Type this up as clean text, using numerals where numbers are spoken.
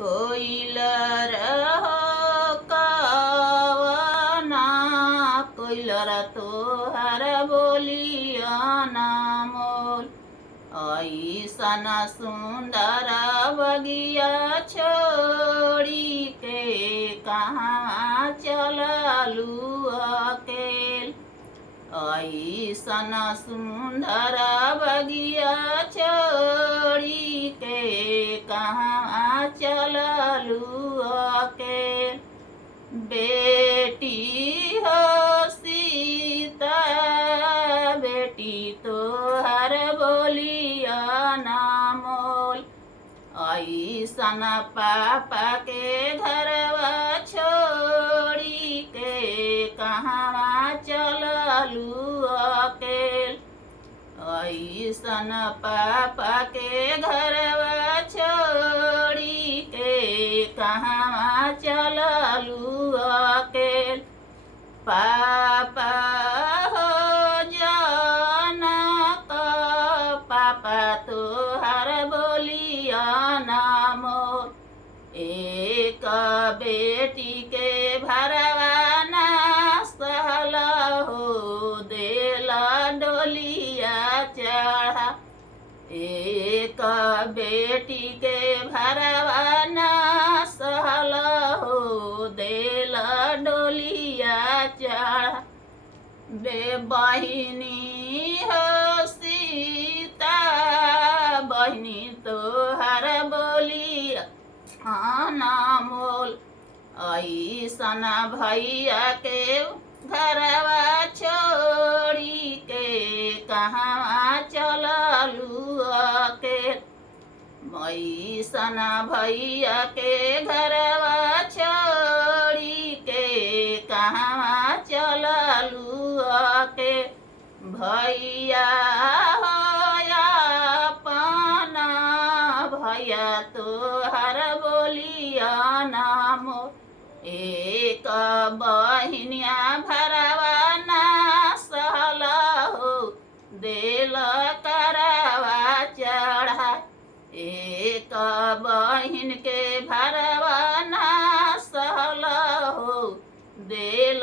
कोइलर हो कवना कोइलर तोहर बोलिया ना मोल। ऐसन सुंदर बगिया छोड़ी के कहाँ चललू अकेल। ऐसन सुंदर बगिया छोड़ी के कहाँ चललू अकेल। बेटी हो सीता बेटी तोहर बोलिया ना मोल। ऐसन पापा के घरवा छोड़ी के कहाँ चललू अकेल। ऐसन पापा के घरवा छोड़ी के कहाँ चललू अकेल। पापा हो जनक पापा तोहर बोलिया ना मोल। एक बेटी के भरवा ना सहल हो देला डोलिया चढ़ा। एक बेटी के भरवा ना सहल हो देला डोलिया चढ़ा। बे बहिनी हो सीता बहिनी तोहर बोलिया ना मोल। ऐसन भैया के घरवा छोड़ी के कहाँ चललू अकेल। ऐसन भैया के घरवा छोड़ी के कहाँ चललू अकेल। भैया हो अपना भैया तोहर बोलिया ना मोल। एक बहिनिया भरवा ना सहल हो देल करवा चढ़ा। एक बहिन के भरवा ना सहल हो देल